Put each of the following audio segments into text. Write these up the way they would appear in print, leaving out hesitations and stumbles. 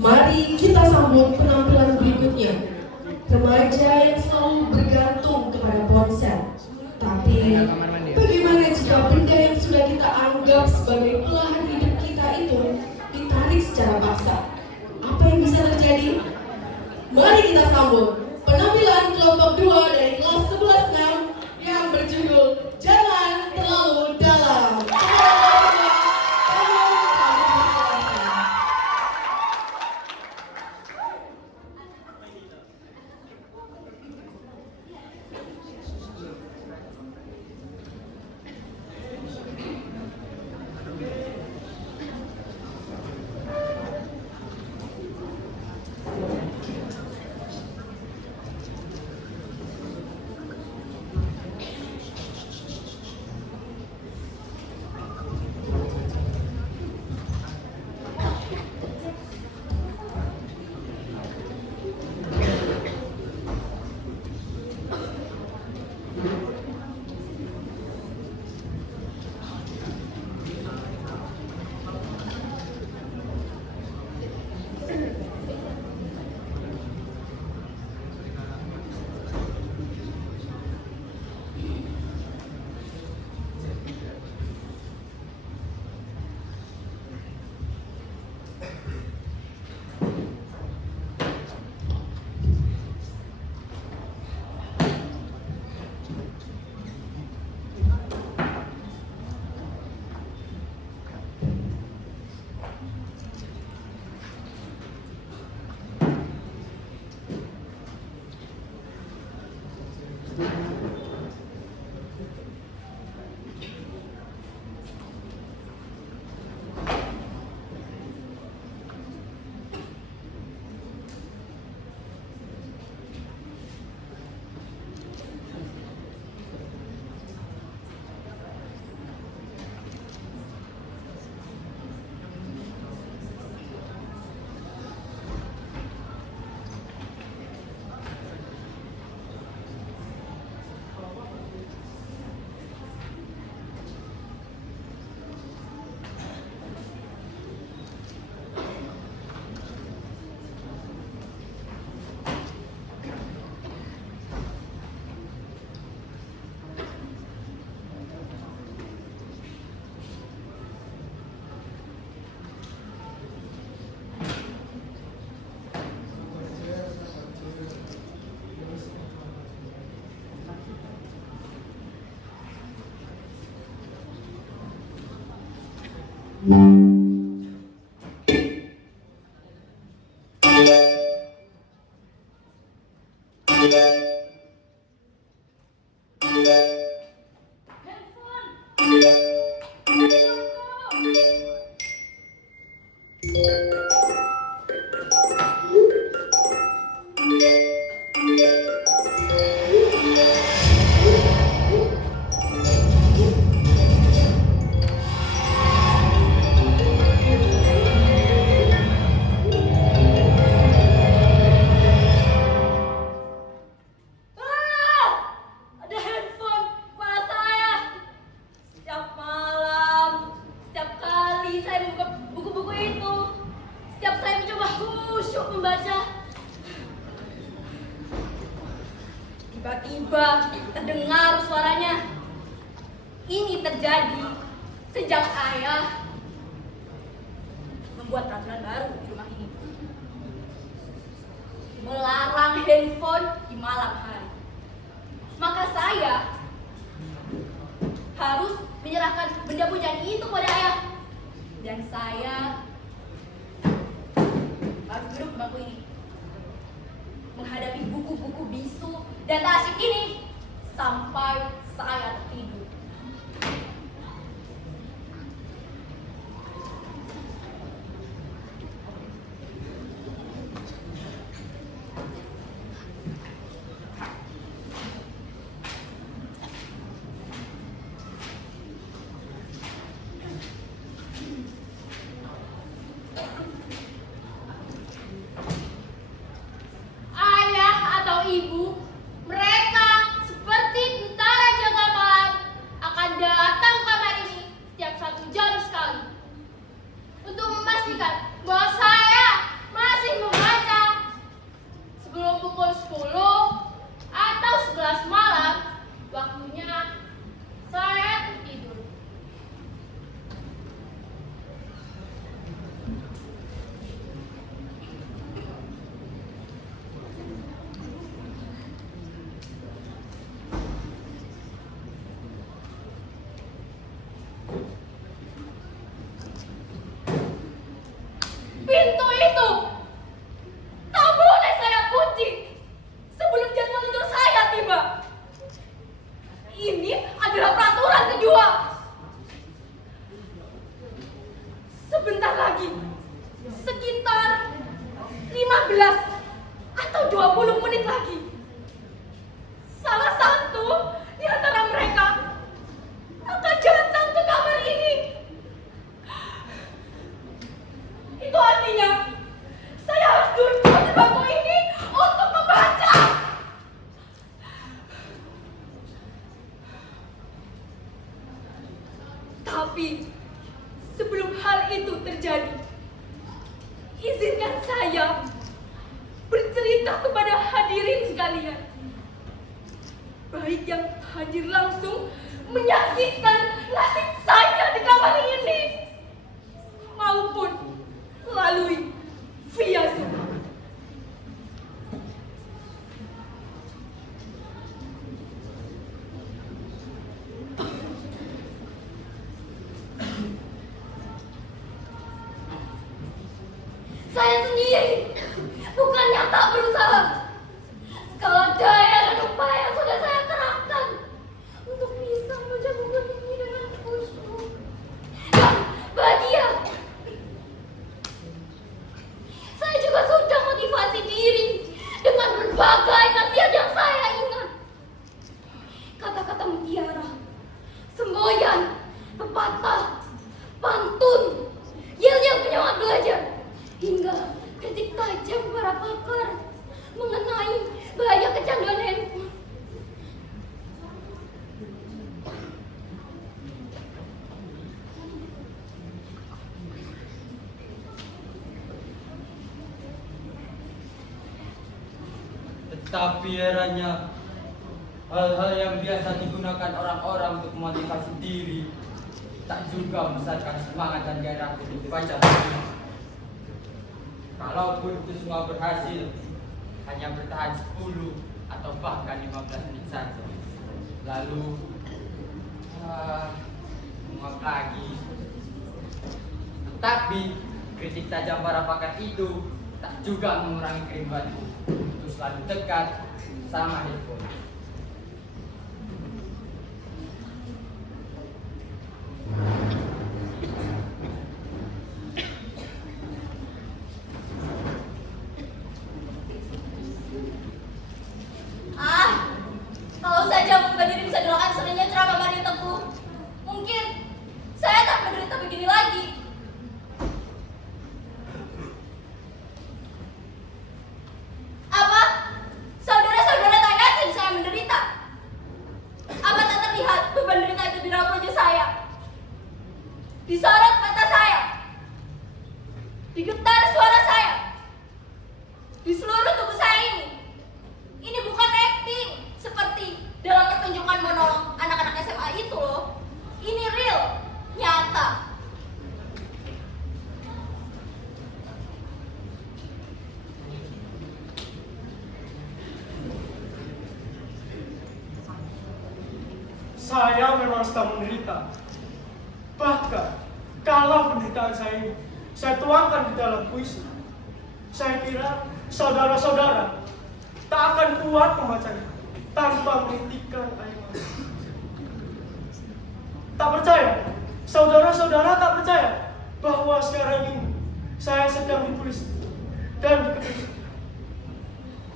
Mari kita sambut penampilan berikutnya. Remaja yang selalu bergantung kepada ponsel. Tapi bagaimana jika benda yang sudah kita anggap sebagai belahan hidup kita itu ditarik secara paksa? Apa yang bisa terjadi? Mari kita sambut penampilan kelompok 2 dari kelas 11-6 yang berjudul Jangan Terlalu Dalam. Tiba-tiba terdengar suaranya. Ini terjadi sejak ayah membuat peraturan baru di rumah ini. Melarang handphone di malam hari. Maka saya harus menyerahkan benda pujaan itu pada ayah. Dan saya harus duduk di bangku ini menghadapi buku-buku bisu dan tak asyik ini sampai saya tertidur. Ayah atau ibu, mereka seperti tentara jaga malam izinkan saya bercerita kepada hadirin sekalian. Baik yang hadir langsung menyaksikan nasib saya di kamar ini, maupun melalui via Zoom. Saya sendiri bukannya tak berusaha. Segala daya dan upaya sudah saya kerahkan untuk bisa menjaga ini dengan khusyuk dan bahagia. Saya juga sudah motivasi diri dengan berbagai nasihat yang saya ingat. Kata-kata mutiara, semboyan, pepatah, pantun, yel-yel penyemangat belajar, hingga kritik tajam para pakar mengenai bahaya kecanduan handphone. Tetapi eranya hal-hal yang biasa digunakan orang-orang untuk memotivasi diri tak juga membesarkan semangat dan gairah untuk baca buku. Kalaupun itu semua berhasil, hanya bertahan 10 atau bahkan 15 menit saja. Lalu, muak lagi. Tetapi, kritik tajam para pakar itu tak juga mengurangi kerinduanku untuk selalu dekat sama handphone. Kalau saja Mbak Diri bisa doakan seninya ceramah Mario Teguh, mungkin saya tak menderita begini lagi. Apa? Saudara-saudara tak yakin saya menderita? Apa tak terlihat beban derita itu di raut wajah saya? Disorot mata saya? Digetar suara saya? Di seluruh tubuh saya ini? Ini bukan acting seperti dalam pertunjukan monolog anak-anak SMA itu loh. Ini real, nyata. Saya memang sedang menderita. Bahkan, kalau penderitaan saya ini saya tuangkan di dalam puisi, saya kira saudara-saudara tak akan kuat membacanya tanpa menitikkan air mata. Tak percaya? Saudara-saudara tak percaya bahwa sekarang ini saya sedang dipulis dan diketuk.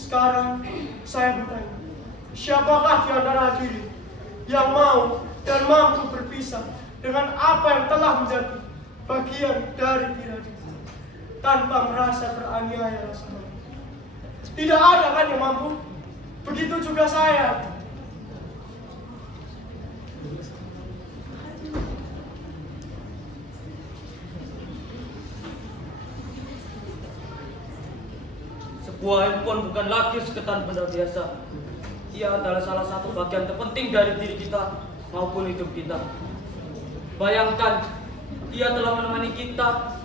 Sekarang saya bertanya, siapakah di antara hadirin yang mau dan mampu berpisah dengan apa yang telah menjadi bagian dari diri tanpa merasa teraniaya rasanya? Tidak ada kan yang mampu? Begitu juga saya. Sebuah handphone bukan lagi sekedar benda biasa. Ia adalah salah satu bagian terpenting dari diri kita maupun hidup kita. Bayangkan, ia telah menemani kita,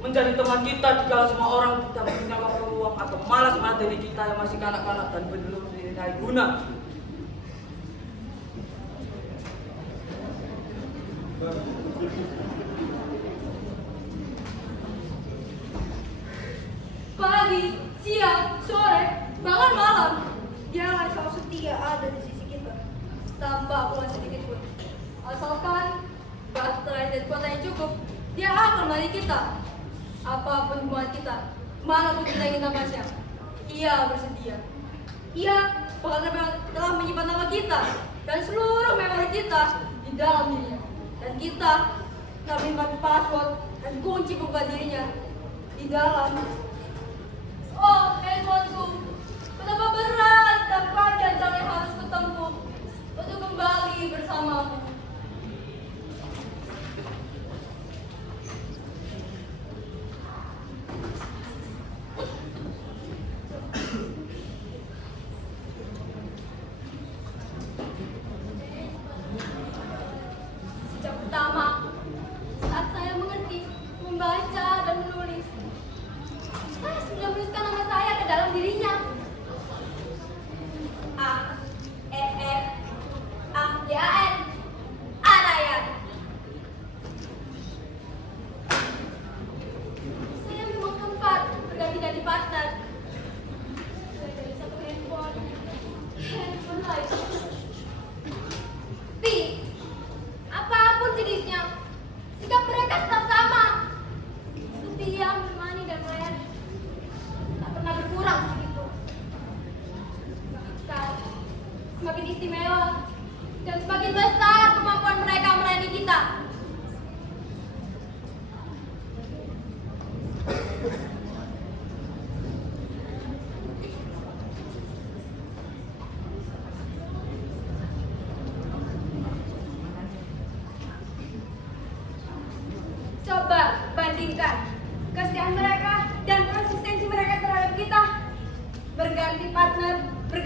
menjadi teman kita jika semua orang tidak punya waktu luang atau malas materi kita yang masih kanak-kanak dan belum dinilai guna. Pagi, siang, sore, bahkan malam, dia akan selalu setia ada di sisi kita tanpa pula sedikit pun. Asalkan baterai dan kuota yang cukup, dia akan menemani kita. Apapun hubungan kita, manapun kita ingin tampaknya, ia bersedia. Ia bahkan telah menyimpan nama kita dan seluruh memori kita di dalam dirinya. Dan kita telah menyimpan password dan kunci pembuka dirinya di dalam. Oh, handphoneku, betapa berat dan panjang jalan yang harus kutempuh untuk kembali bersamamu.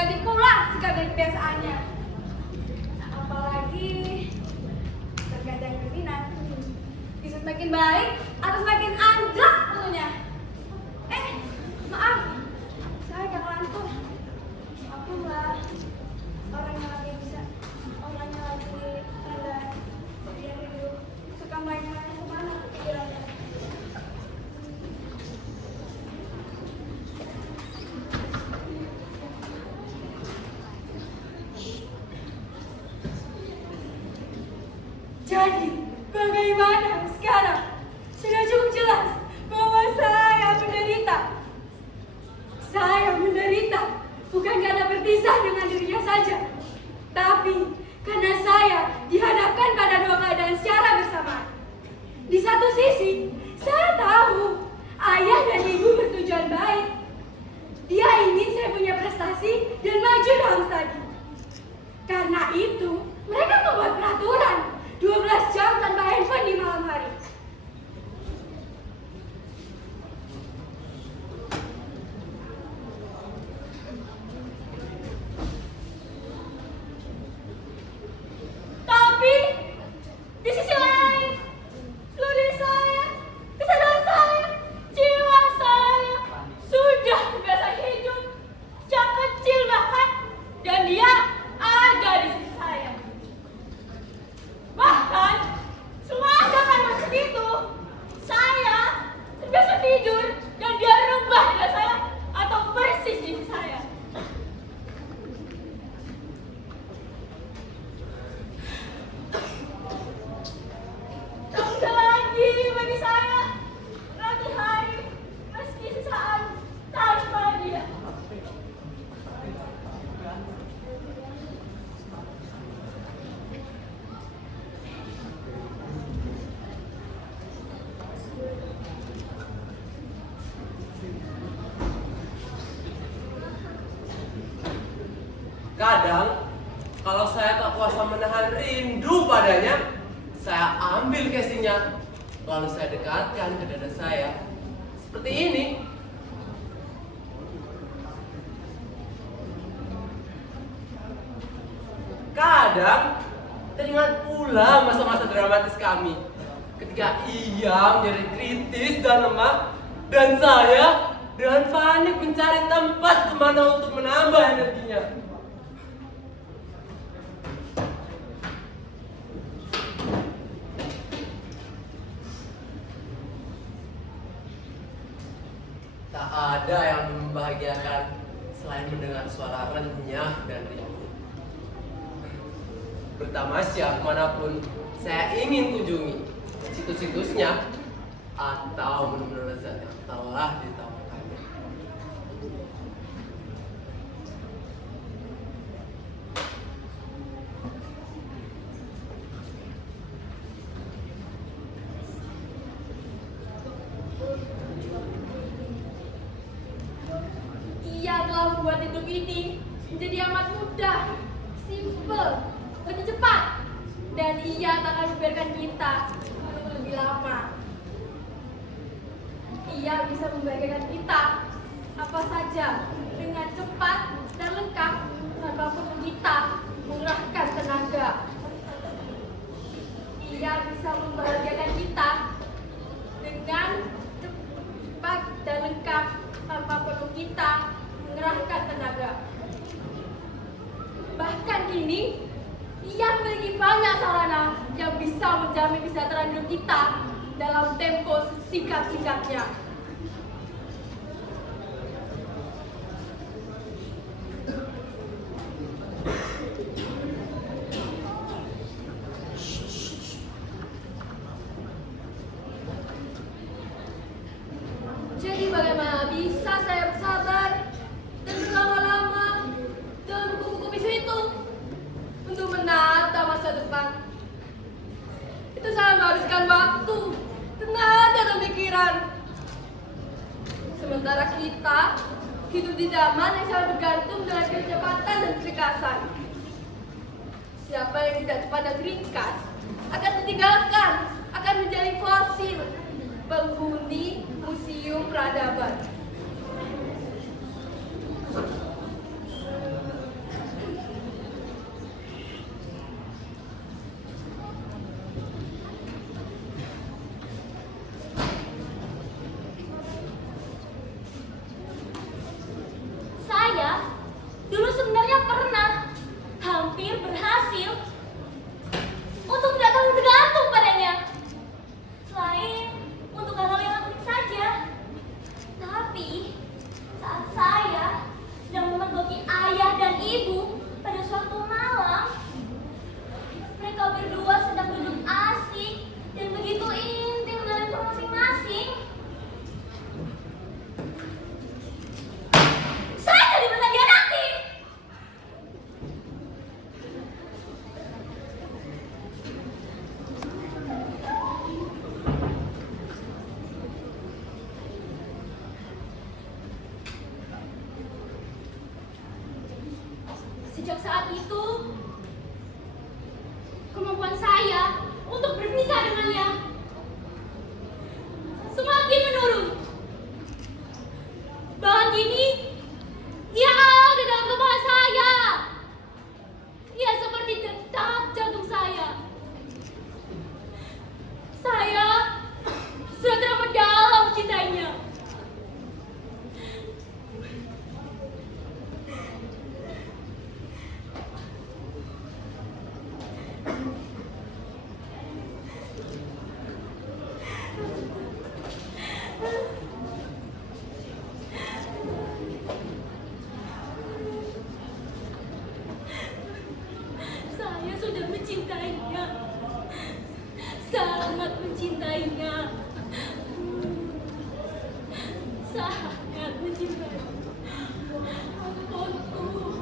ganti pula sikap dan kebiasaannya. Apalagi terkadang pimpinan bisa semakin baik atau semakin anjlok tentunya. Maaf, saya agak ngantuk. Aku nggak orang yang lagi ada dia hidup suka main-main kemana pikirannya. Jadi, bagaimana sekarang? Sudah cukup jelas bahwa saya menderita. Saya menderita bukan karena berpisah dengan dirinya saja, tapi karena saya dihadapkan pada dua keadaan secara bersamaan. Di satu sisi, saya tahu ayah dan ibu bertujuan baik. Dia ingin saya punya prestasi dan maju dalam studi. Karena itu, mereka membuat peraturan 12 jam tanpa handphone di malam hari. Tapi di sisi lain, seluruh diri saya, kesadaran saya, jiwa saya sudah terbiasa hidup sejak kecil bahkan, dan dia ada di sisi saya. Bahkan selama masa itu, saya terbiasa tidur dan dia rubah dengan saya atau persis di sisi saya. Tak usah lagi bagi saya nanti hari meski sesaat tanpa dia. Kadang, kalau saya tak kuasa menahan rindu padanya, saya ambil casingnya, lalu saya dekatkan ke dada saya. Seperti ini. Kadang, teringat pula masa-masa dramatis kami. Ketika ia menjadi kritis dan lemah, dan saya dengan panik mencari tempat kemana untuk menambah energinya. Tak ada yang membahagiakan selain mendengar suara renyah dan riuh. Bertamasya kemanapun saya ingin kunjungi, situs-situsnya atau menu-menu lezat yang telah ditawarkannya. Ia telah membuat hidup ini menjadi amat mudah, simple, lebih cepat, dan ia tak akan membiarkan kita menunggu lebih lama. Ia bisa membahagiakan kita apa saja dengan cepat dan lengkap tanpa perlu kita mengerahkan tenaga. Ia bisa membahagiakan kita dengan cepat dan lengkap tanpa perlu kita mengerahkan tenaga. Bahkan kini, ia memiliki banyak sarana yang bisa menjamin kesejahteraan hidup kita dalam tempo sesingkat-singkatnya. Jadi bagaimana bisa saya bersabar dan berlama-lama dalam buku-buku bisu itu untuk menata masa depan? Itu sangat menghabiskan waktu, tenaga dan pikiran. Sementara kita hidup di zaman yang sangat bergantung dengan kecepatan dan keringkasan. Siapa yang tidak cepat dan ringkas akan ditinggalkan, akan menjadi fosil, penghuni museum peradaban. Sejak saat itu, kemampuan saya untuk berpisah dengannya semakin menurun. Bahkan kini, ia ada dalam kepala saya. Ia seperti detak jantung saya. Saya sudah teramat dalam mencintainya. Saya sudah mencintainya, sangat mencintainya, sangat mencintainya. Ampunku,